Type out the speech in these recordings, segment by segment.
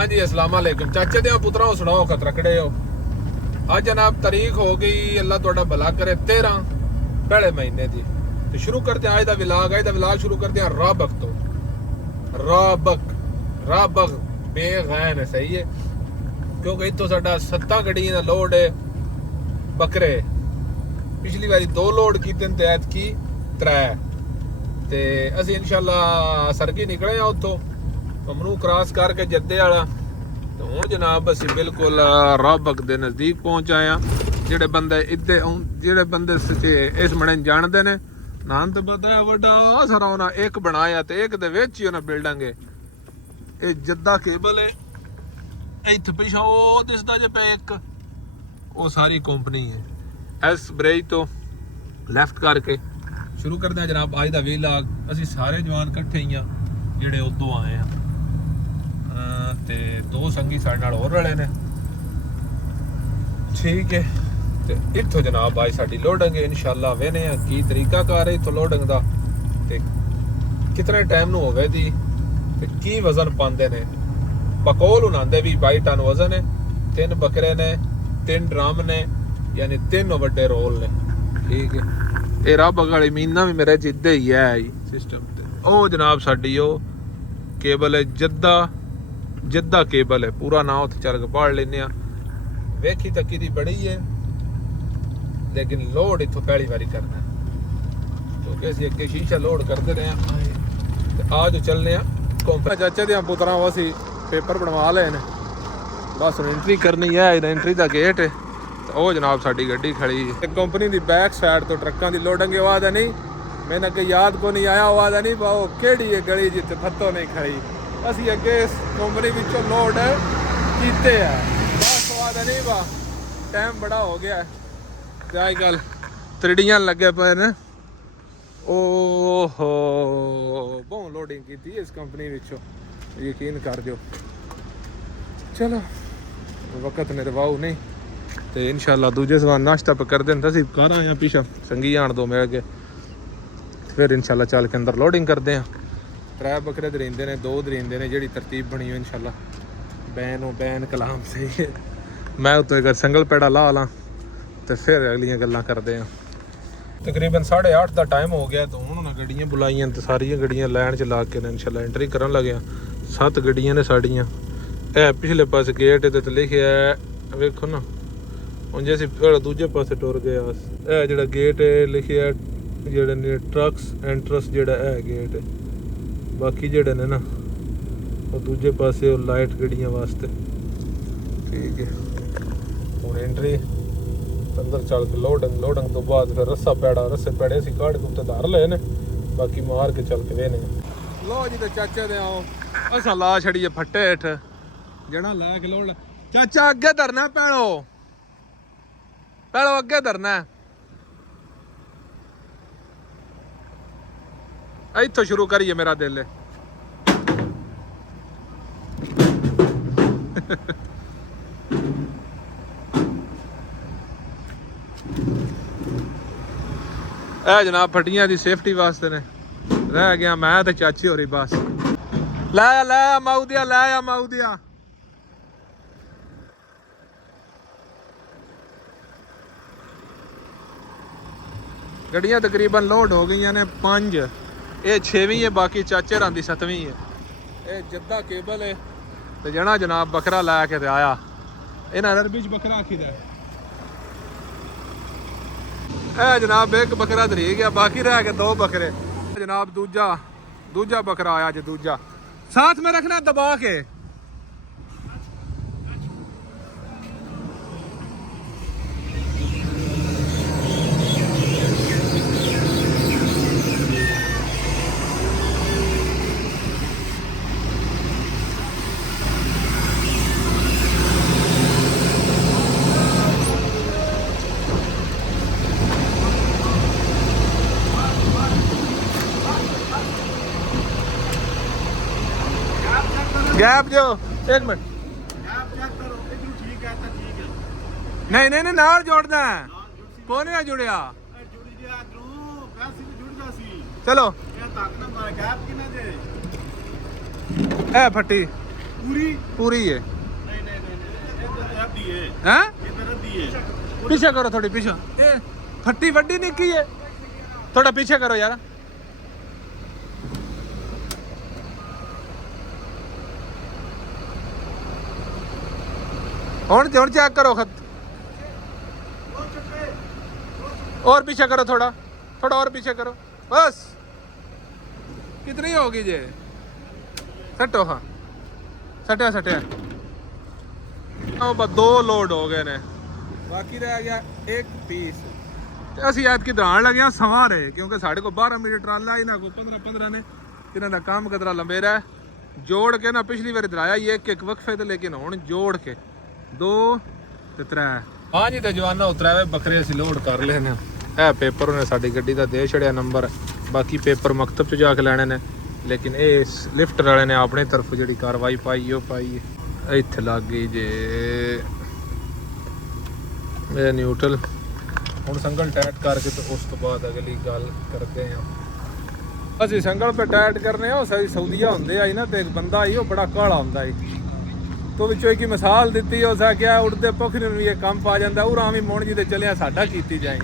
हाँ जी अस्सलाम वालेकुम चाचे दे पुत्रा सुनाओ खत रखड़े हो। आज जनाब तारीख हो गई अल्लाह थोड़ा भला करे 13 पहले महीने की। तो शुरू करते हैं आज का विलाग शुरू करते हैं राबक तो। राबक बेगैन है सही है क्योंकि इतो साडा 7 गड्डियां दा लोड है बकरे। पिछली बारी 2 लोड कीते ते ऐतकी 3 ते असीं इंशाल्लाह सरगी निकले आ उत्थों ममनू क्रॉस करके जद्दे वाला। तो हुण जनाब असीं बिल्कुल राबक दे नज़दीक पहुंच आए हैं। जेड़े बंदे सच्चे इस मणे जानते ने नाम तो पता है वड्डा सारा उन्हें एक बनाया ते एक दे विच ही उन्हें बिल्डिंग है। ये जद्दा केबल है इत्थे पिछा वो दिसदा जे पे एक वो सारी कंपनी है। एस ब्रेज तो लैफ्ट करके शुरू करते हैं जनाब आज दा व्लॉग। असीं सारे जवान इकट्ठे ही आ जेड़े उदों आए हैं ते 2 संगी साडे नाल होर रले ने ठीक है। ते इत्थों जनाब आज साडी लोडिंग है इंशाल्लाह वेने आ की तरीका कार है इत्थों लोडिंग दा ते कितने टाइम नूं होवे दी ते की वजन पांदे ने। बकौल उन्हांदे भी 22 टन वजन है। 3 बकरे ने 3 ड्रम ने यानी 3 वड्डे रोल ने ठीक है। ये रब वाली मीना भी मेरे जिद्दे ही है सिस्टम ते। ओ जनाब साडी ओ केबल है जद्दा केबल है पूरा नाम उत्थे चल के पढ़ लेने वेखी तकी दी बड़ी है लेकिन लोड इत्थों पहली बारी करना है क्योंकि असीं अगे शीशा लोड करते रहे हैं। आज चलने कंपनी चाचे दे पुत्रा असीं पेपर बनवा ले ने बस हुण एंट्री करनी है। एंट्री का गेट है तो वो जनाब साडी गड्डी खड़ी है। कंपनी की बैक साइड तो ट्रकों की लोडिंग आवाज़ है नहीं मैंने अगे याद को नहीं आया आवाज़ है नहीं वो केड़ी है गली जिते फत्तो नहीं खड़ी। असीं अगे इस कंपनी विचों लोड कीते है बस आवाज़ है नहीं वाह टाइम बड़ा हो गया है अजकल त्रिड़ियां लगे पे ने। ओहो बहुत लोडिंग की इस कंपनी विचों यकीन कर दियो। चलो वक्त ने रवाऊ नहीं तो इंशाल्लाह दूजे सवान नाश्ता पे कर दें असीं घर आए पीछा संगी आन 2 मिल के फिर इंशाल्लाह चल के अंदर लोडिंग करते हैं। 3 बकरे दरिंदे ने 2 दरिंदे ने जिहड़ी तरतीब बनी हो इंशाल्लाह बैन कलाम सही है। मैं उत्तों एक संगल पेड़ा ला ला तो फिर अगलियां गल्लां करते हैं। तकरीबन 8:30 का टाइम हो गया तो हुण उन्हें गड्डियां बुलाइयां तो सारियां गड्डियां लैन च ला के इंशाल्लाह एंट्री करन लगे। 7 गड्डियां ने साड़ियां ए पिछले पासे गेट ते लिखिया है वेखो ना हुण जे असीं दूजे पासे टुर गए ए जिहड़ा गेट है लिखिया जेड़े ने ट्रक्स एंट्रस जेड़ा है गेट है बाकी जेड़े ने ना वो दूजे पासे लाइट गड्डियां वास्ते ठीक है। हुण एंट्री अंदर चल के लोडिंग तो बाद फिर रस्से पेड़े असीं काढ़ के उत्ते धर लए ने बाकी मार के चल के वेने लो जी। तो चाचे दे आओ असां ला छड़िए फट्टे हेठ जेड़ा लै के लोड चाचा अगे धरना पैड़ो अगे धरना इत्थों शुरू करिए मेरा दिल है ए जनाब फटियां दी सेफ्टी वास्ते ने रह गया मैं ते चाची होरी बस लै माऊदिया गड्डियां तकरीबन लोड हो गई ने 5 ये 6वीं है बाकी चाचे रां दी 7वीं है। ये जद्दा केबल है तो जना जनाब बकरा लै के आया इन्हां अरबी च बकरा आखी दा जनाब एक बकरा धरी गया बाकी रह गए 2 बकरे जनाब दूजा बकरा आया जो दूजा साथ में रखना दबा के गैप जो 1 मिनट नहीं नाल जोड़ना है कोने ना जुड़िया चलो ए फटी पूरी है हैं पीछे करो थोड़ी पीछे फट्टी वड्डी निकी है थोड़ा पीछे करो यार हुण चेक करो खत और पीछे करो थोड़ा और पीछे करो बस कितनी होगी जे सटो हाँ सटिया बस 2 लोड हो गए ने बाकी रह गया एक पीस ਅਸੀਂ ਐਤਕੀ ਦਰਾਣ ਲੱਗਿਆ ਸਮਾਂ ਰਹੇ ਕਿਉਂਕਿ ਸਾਡੇ ਕੋਲ 12 ਮੀਟਰ ਟਰਾਲਾ ਇਹਨਾਂ ਕੋਲ 15 ਨੇ ਇਹਨਾਂ ਦਾ ਕੰਮ ਕਦਰਾ ਲੰਬੇਰਾ ਜੋੜ ਕੇ ਨਾ ਪਿਛਲੀ ਵਾਰ ਦਰਾਇਆ ਇੱਕ ਵਕਫੇ ਤੇ ਲੇਕਿਨ ਹੁਣ ਜੋੜ ਕੇ 2 ਤੇ 3 ਹਾਂਜੀ ਤੇ ਜਵਾਨਾ ਉਤਰਾਵੇ ਬੱਕਰੇ ਅਸੀਂ ਲੋਡ ਕਰ ਲੈਨੇ ਇਹ ਪੇਪਰ ਉਹਨੇ ਸਾਡੀ ਗੱਡੀ ਦਾ ਦੇ ਛੜਿਆ ਨੰਬਰ ਬਾਕੀ ਪੇਪਰ ਮਕਤਬ ਚ ਜਾ ਕੇ ਲੈਣੇ ਨੇ ਲੇਕਿਨ ਇਹ ਲਿਫਟਰ ਵਾਲੇ ਨੇ ਆਪਣੇ ਤਰਫ ਜਿਹੜੀ ਕਾਰਵਾਈ ਪਾਈ ਉਹ ਪਾਈ ਇੱਥੇ ਲੱਗ ਗਈ ਜੇ ਇਹ ਨਿਊਟਰਲ ਹੁਣ ਸੰਗਲ ਟਾਈਟ ਕਰਕੇ ਤੇ ਉਸ ਤੋਂ ਬਾਅਦ ਅਗਲੀ ਗੱਲ ਕਰਦੇ ਆ ਅਸੀਂ ਸੰਗਲ पे ਟਾਈਟ ਕਰਨੇ ਆ ਉਹ ਸਾਊਦੀਆ ਹੁੰਦੇ ਆਈ ਨਾ ਤੇ ਇੱਕ ਬੰਦਾ ਆਈ ਉਹ ਬੜਾ ਕਾਲਾ ਹੁੰਦਾ ਈ ਤੋਂ ਵਿੱਚੋਂ ਇੱਕ ਮਿਸਾਲ ਦਿੱਤੀ ਉਸ ਆ ਕਿਹਾ ਉੜਦੇ ਪੱਖਰੀ ਨੂੰ ਵੀ ਇਹ ਕੰਮ ਪਾ ਜਾਂਦਾ ਉਰਾਂ ਵੀ ਮੋਣ ਜੀ ਤੇ ਚੱਲਿਆ ਸਾਡਾ ਕੀਤੀ ਜਾਏ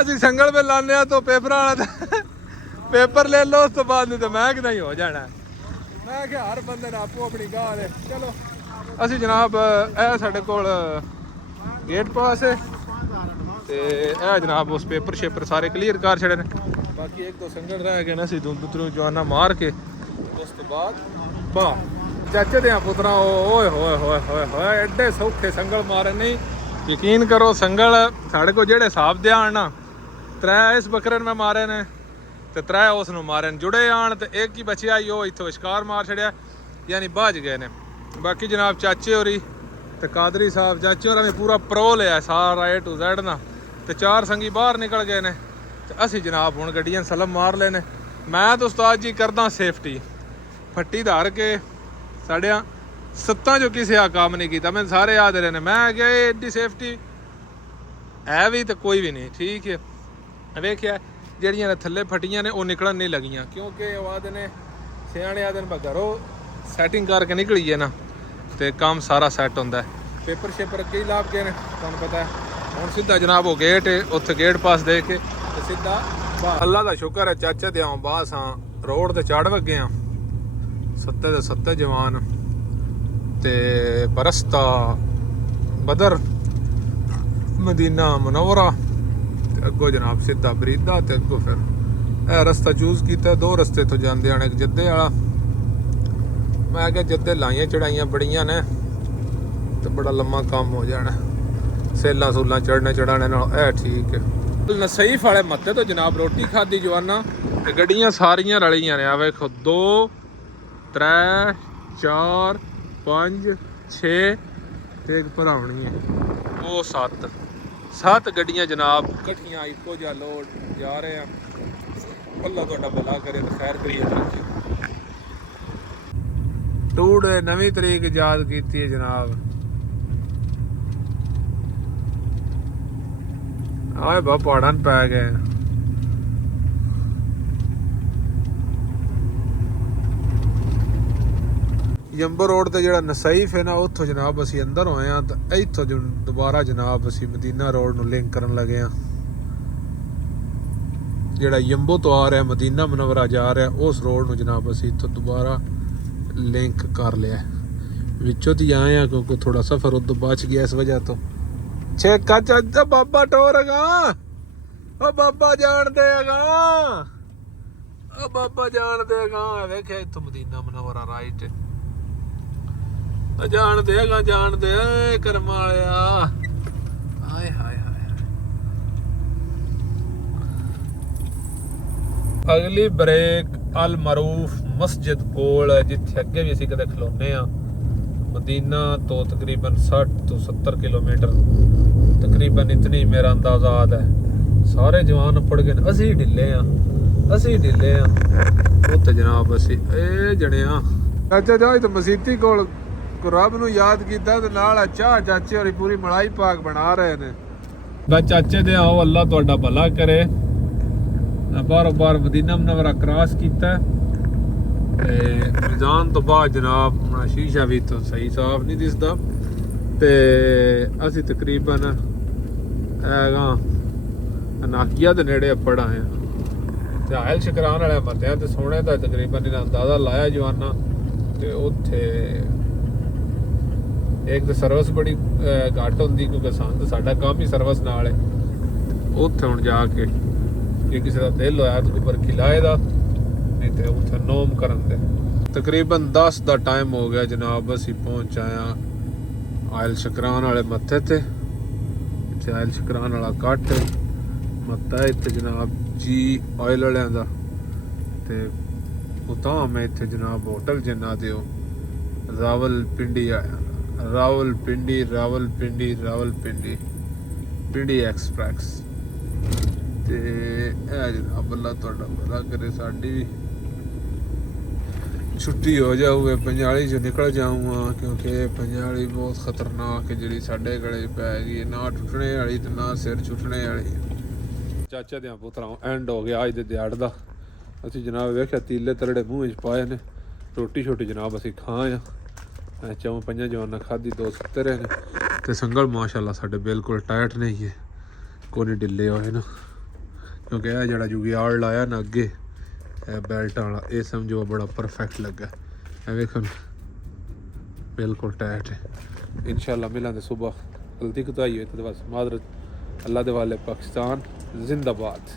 ਅਸੀਂ ਸੰਗਲ पे ਲਾਉਂਦੇ ਆ ਤੋਂ ਪੇਪਰਾਂ ਵਾਲਾ ਪੇਪਰ ਲੈ ਲਓ ਉਸ ਤੋਂ ਬਾਅਦ ਨਹੀਂ ਤਾਂ ਮੈਂ ਕਿ ਨਹੀਂ ਹੋ ਜਾਣਾ ਮੈਂ ਕਿਹਾ ਹਰ ਬੰਦੇ ਨੇ ਆਪੋ ਆਪਣੀ ਗਾਹ ਹੈ ਚਲੋ ਅਸੀਂ ਜਨਾਬ ਇਹ ਸਾਡੇ ਕੋਲ ਗੇਟ ਪਾਸ ਹੈ ਤੇ ਇਹ ਜਨਾਬ ਉਸ ਪੇਪਰ ਸ਼ੇਪਰ ਸਾਰੇ ਕਲੀਅਰ ਕਰ ਛੜੇ ਨੇ ਬਾਕੀ ਇੱਕ ਦੋ ਸੰਗਲ ਰਹਿ ਗਏ ਨੇ ਅਸੀਂ ਦੂਤਰੂ ਜਵਾਨਾ ਮਾਰ ਕੇ ਉਸ ਤੋਂ ਬਾਅਦ ਬਾ ਚਾਚੇ ਦੇ ਪੁੱਤਰਾ ਓਏ ਹੋਏ ਹੋਏ ਹੋਏ ਹੋਏ ਐਡੇ ਸੌਖੇ ਸੰਗਲ ਮਾਰੇ ਨਹੀਂ ਯਕੀਨ ਕਰੋ ਸੰਗਲ ਸਾਡੇ ਕੋਲ ਜਿਹੜੇ ਹਿਸਾਬ ਦੇ ਆਣ ਨਾ 3 ਇਸ ਬੱਕਰੇ ਨੇ ਮਾਰੇ ਨੇ ਤੇ 3 ਉਸ ਨੂੰ ਮਾਰੇ ਨੇ ਜੁੜੇ ਆਣ ਤੇ ਇੱਕ ਹੀ ਬਚਿਆ ਈ ਉਹ ਇੱਥੋਂ ਇਸ਼ਕਾਰ ਮਾਰ ਛੜਿਆ ਯਾਨੀ ਭੱਜ ਗਏ ਨੇ ਬਾਕੀ ਜਨਾਬ ਚਾਚੇ ਹੋਰੀ ਤੇ ਕਾਦਰੀ ਸਾਹਿਬ ਚਾਚੇ ਹੋਰਾਂ ਨੇ ਪੂਰਾ ਪ੍ਰੋ ਲਿਆ ਸਾਰਾ A to Z ਨਾ ਤੇ 4 ਸੰਗੀ ਬਾਹਰ ਨਿਕਲ ਗਏ ਨੇ ਤੇ ਅਸੀਂ ਜਨਾਬ ਹੁਣ ਗੱਡੀਆਂ ਸਲਮ ਮਾਰ ਲਏ ਨੇ ਮੈਂ ਤਾਂ ਉਸਤਾਦ ਜੀ ਕਰਦਾ ਸੇਫਟੀ ਫੱਟੀ ਧਾਰ ਕੇ ਸਾਡਿਆਂ 7 ਚੋਂ ਕਿਸੇ ਆ ਕੰਮ ਨਹੀਂ ਕੀਤਾ ਮੈਨੂੰ ਸਾਰੇ ਯਾਦ ਰਹੇ ਨੇ ਮੈਂ ਕਿਹਾ ਐਡੀ ਸੇਫਟੀ ਹੈ ਵੀ ਤੇ ਕੋਈ ਵੀ ਨਹੀਂ ਠੀਕ ਹੈ ਵੇਖਿਆ ਜਿਹੜੀਆਂ ਥੱਲੇ ਫਟੀਆਂ ਨੇ ਉਹ ਨਿਕਲਣ ਨਹੀਂ ਲੱਗੀਆਂ ਕਿਉਂਕਿ ਉਹ ਆਦੇ ਨੇ ਸਿਆਣੇ ਆਦੇ ਨੇ ਘਰੋਂ ਸੈਟਿੰਗ ਕਰਕੇ ਨਿਕਲੀ ਹੈ ਨਾ ਤੇ ਕੰਮ ਸਾਰਾ ਸੈੱਟ ਹੁੰਦਾ ਪੇਪਰ ਸ਼ੇਪਰ ਕਈ ਲਾਭ ਗਏ ਨੇ ਤੁਹਾਨੂੰ ਪਤਾ ਹੈ ਹੁਣ ਸਿੱਧਾ ਜਨਾਬ ਉਹ ਗੇਟ ਉੱਥੇ ਗੇਟ ਪਾਸ ਦੇ ਕੇ ਤੇ ਸਿੱਧਾ ਅੱਲਾ ਦਾ ਸ਼ੁਕਰ ਹੈ ਚਾਚਾ ਦੇ ਆਉਂ ਬਾਸ ਹਾਂ ਰੋਡ ਤੇ ਚੜ ਵਗੇ ਆ 7 ਜਵਾਨ ਤੇ ਬਰਸਤਾ ਬਦਰ ਮਦੀਨਾ ਮੁਨਵਰਾ ਤੇ ਅੱਗੋਂ ਜਨਾਬ ਸਿੱਧਾ ਬਰੀਦਾ ਤੇ ਅੱਗੋਂ ਫਿਰ ਇਹ ਰਸਤਾ ਚੂਜ਼ ਕੀਤਾ 2 ਰਸਤੇ ਤੋਂ ਜਾਂਦੇ ਆਣ ਇੱਕ ਜੱਦੇ ਵਾਲਾ ਮੈਂ ਕਿਹਾ ਜੱਦੇ ਲਾਈਆਂ ਚੜਾਈਆਂ ਬੜੀਆਂ ਨੇ ਤੇ ਬੜਾ ਲੰਮਾ ਕੰਮ ਹੋ ਜਾਣਾ ਸੇਲਾਂ ਸੂਲਾਂ ਚੜਾਣੇ ਨਾਲ ਇਹ ਠੀਕ ਹੈ ਨਸਈਫ ਵਾਲੇ ਮੱਥੇ ਤੋਂ ਜਨਾਬ ਰੋਟੀ ਖਾਦੀ ਜਵਾਨਾ ਤੇ ਗੱਡੀਆਂ ਸਾਰੀਆਂ ਰਲੀਆਂ ਨੇ ਆ ਵੇਖੋ 2 3 4 5 6 ਤੇ ਇੱਕ ਭਰਾਉਣੀ ਹੈ ਉਹ 7 ਗੱਡੀਆਂ ਜਨਾਬ ਇਕੱਠੀਆਂ ਇੱਕੋ ਜਿਹਾ ਲੋਡ ਜਾ ਰਹੇ ਆ ਅੱਲਾ ਤੁਹਾਡਾ ਭਲਾ ਕਰੇ ਤੇ ਖੈਰ ਕਰੀਏ ਟੂੜ ਨਵੀਂ ਤਰੀਕ ਯਾਦ ਕੀਤੀ ਹੈ ਜਨਾਬ ਆਏ ਬਾ ਪਹਾੜਾਂ ਪੈ ਗਏ ਯੰਬਰ ਰੋਡ ਤੇ ਜਿਹੜਾ ਨਸਈਫ ਹੈ ਨਾ ਉੱਥੋਂ ਜਨਾਬ ਅਸੀਂ ਅੰਦਰ ਹੋਏ ਆ ਤਾਂ ਇੱਥੋਂ ਦੁਬਾਰਾ ਜਨਾਬ ਅਸੀਂ ਮਦੀਨਾ ਰੋਡ ਨੂੰ ਲਿੰਕ ਕਰਨ ਲੱਗੇ ਆ ਜਿਹੜਾ ਯੰਬੋ ਤੋਂ ਆ ਰਿਹਾ ਮਦੀਨਾ ਮੁਨਵਰਾ ਜਾ ਰਿਹਾ ਉਸ ਰੋਡ ਨੂੰ ਜਨਾਬ ਅਸੀਂ ਇੱਥੋਂ ਦੁਬਾਰਾ ਲਿੰਕ ਕਰ ਲਿਆ ਵਿੱਚੋਂ ਦੀ ਆਏ ਆ ਕਿਉਂਕਿ ਥੋੜਾ ਸਫ਼ਰ ਉਦੋਂ ਬਚ ਗਿਆ ਇਸ ਵਜ੍ਹਾ ਤੋਂ ਛੇਕਾ ਚਾਚਾ ਬਾਬਾ ਟੋਰਗਾ ਉਹ ਬਾਬਾ ਜਾਣ ਦੇਗਾ ਉਹ ਬਾਬਾ ਜਾਣ ਦੇਗਾ ਵੇਖਿਆ ਇੱਥੋਂ ਮਦੀਨਾ ਮੁਨਵਰਾ ਰਾਈਟ ਜਾਣ ਦੇ ਕਰਮ ਵਾਲਿਆ ਹਾਏ ਹਾਏ ਹਾਏ ਅਗਲੀ ਬ੍ਰੇਕ ਅਲ ਮਰੂਫ ਮਸਜਿਦ ਕੋਲ ਜਿੱਥੇ ਅੱਗੇ ਵੀ ਅਸੀਂ ਕਦੇ ਖਲੋਨੇ ਆ ਮਦੀਨਾ ਤੋਂ ਤਕਰੀਬਨ 60 ਤੋਂ 70 ਕਿਲੋਮੀਟਰ ਤਕਰੀਬਨ ਇਤਨੀ ਮੇਰਾ ਅੰਦਾਜ਼ਾਤ ਹੈ ਸਾਰੇ ਜਵਾਨ ਉੱਪੜ ਗਏ ਨੇ ਅਸੀਂ ਢਿੱਲੇ ਆ ਉੱਥੇ ਜਨਾਬ ਅਸੀਂ ਇਹ ਜਣਿਆ ਚਾਚਾ ਜਾਓ ਤਾਂ ਮਸੀਤੀ ਕੋਲ ਰੱਬ ਨੂੰ ਯਾਦ ਕੀਤਾ ਤੇ ਨਾਲ ਚਾਹ ਚਾਚੇ ਹੋਰੀ ਪੂਰੀ ਮਲਾਈ ਪਾਕ ਬਣਾ ਰਹੇ ਨੇ ਬਸ ਚਾਚੇ ਦੇ ਆਓ ਅੱਲਾ ਤੁਹਾਡਾ ਭਲਾ ਕਰੇ ਬਾਰ ਮਦੀਨਾ ਮੁਨਵਰਾ ਕ੍ਰਾਸ ਕੀਤਾ ਤੇ ਮਿਜ਼ਾਨ ਤੋਂ ਬਾਅਦ ਜਨਾਬ ਆਪਣਾ ਸ਼ੀਸ਼ਾ ਵੀ ਤੋਂ ਸਹੀ ਸਾਫ ਨਹੀਂ ਦਿਸਦਾ ਤੇ ਅਸੀਂ ਤਕਰੀਬਨ ਹੈਗਾ ਨਾਕੀਆ ਦੇ ਨੇੜੇ ਅੱਪੜ ਆਏ ਆ ਤੇ ਆਇਲ ਸ਼ਕਰਾਨ ਵਾਲੇ ਮੱਤਿਆਂ ਤੇ ਸੋਹਣੇ ਦਾ ਤਕਰੀਬਨ ਇਹਨਾਂ ਅੰਦਾਜ਼ਾ ਲਾਇਆ ਜਵਾਨਾ ਤੇ ਉੱਥੇ ਇੱਕ ਤਾਂ ਸਰਵਿਸ ਬੜੀ ਘੱਟ ਹੁੰਦੀ ਕਿਉਂਕਿ ਸਾਨੂੰ ਸਾਡਾ ਕੰਮ ਹੀ ਸਰਵਿਸ ਨਾਲ ਹੈ ਉੱਥੇ ਹੁਣ ਜਾ ਕੇ ਜੇ ਕਿਸੇ ਦਾ ਦਿਲ ਹੋਇਆ ਤਾਂ ਉੱਪਰ ਖਿਲਾਏ ਦਾ ਨਹੀਂ ਤੇ ਉੱਥੇ ਨੋਮ ਕਰਨ ਦੇ ਤਕਰੀਬਨ 10 ਦਾ ਟਾਈਮ ਹੋ ਗਿਆ ਜਨਾਬ ਅਸੀਂ ਪਹੁੰਚ ਆਇਆ ਆਇਲ ਸ਼ਕਰਾਨ ਵਾਲੇ ਮੱਥੇ ਤੇ ਇੱਥੇ ਆਇਲ ਸ਼ਕਰਾਨ ਵਾਲਾ ਕੱਟ ਮੱਤਾ ਇੱਥੇ ਜਨਾਬ ਜੀ ਆਇਲ ਵਾਲਿਆਂ ਦਾ ਤੇ ਉਤਾਂ ਮੈਂ ਇੱਥੇ ਜਨਾਬ ਹੋਟਲ ਜਿੰਨਾ ਦਿਓ ਰਾਵਲਪਿੰਡੀ ਆਇਆ ਰਾਵਲਪਿੰਡੀ ਪਿੰਡੀ ਐਕਸਪ੍ਰੈਸ ਤੇ ਇਹ ਜਨਾਬ ਅੱਲਾ ਤੁਹਾਡਾ ਭਲਾ ਕਰੇ ਸਾਡੀ ਵੀ ਛੁੱਟੀ ਹੋ ਜਾਊਗੇ ਪੰਜਾਲੀ ਚੋਂ ਨਿਕਲ ਜਾਊਂਗਾ ਕਿਉਂਕਿ ਪੰਜਾਲੀ ਬਹੁਤ ਖਤਰਨਾਕ ਹੈ ਜਿਹੜੀ ਸਾਡੇ ਗਲੇ ਪੈ ਗਈ ਨਾ ਟੁੱਟਣੇ ਵਾਲੀ ਤੇ ਨਾ ਸਿਰ ਛੁੱਟਣੇ ਵਾਲੀ ਚਾਚਾ ਦੇ ਪੁੱਤਰਾਂ ਐਂਡ ਹੋ ਗਿਆ ਅੱਜ ਦੇ ਦਿਹਾੜ ਦਾ ਅਸੀਂ ਜਨਾਬ ਵੇਖਿਆ ਤੀਲੇ ਤਰੜੇ ਮੂੰਹ ਵਿੱਚ ਪਾਏ ਨੇ ਰੋਟੀ ਛੋਟੀ ਜਨਾਬ ਅਸੀਂ ਖਾਂ ਆ ਚੌਂ ਪੰਜਾਂ ਜਵਾਨਾਂ ਖਾਧੀ ਦੋ ਸੁੱਤੇ ਰਹੇ ਨੇ ਤੇ ਸੰਗਲ ਮਾਸ਼ਾਅੱਲਾ ਸਾਡੇ ਬਿਲਕੁਲ ਟਾਇਟ ਨਹੀਂ ਹੈ ਕੋਈ ਨਹੀਂ ਢਿੱਲੇ ਹੋਏ ਨਾ ਕਿਉਂਕਿ ਇਹ ਜਿਹੜਾ ਜੁਗਿਆੜ ਲਾਇਆ ਨਾ ਅੱਗੇ ਇਹ ਬੈਲਟ ਵਾਲਾ ਇਹ ਸਮਝੋ ਬੜਾ ਪਰਫੈਕਟ ਲੱਗਾ ਇਹ ਵੇਖੋ ਬਿਲਕੁਲ ਟਾਇਟ ਹੈ इंशाल्लाह मिलांगे सुबह गलती कुताई हुई तो बस मादरत अल्लाह दे वाले पाकिस्तान जिंदाबाद।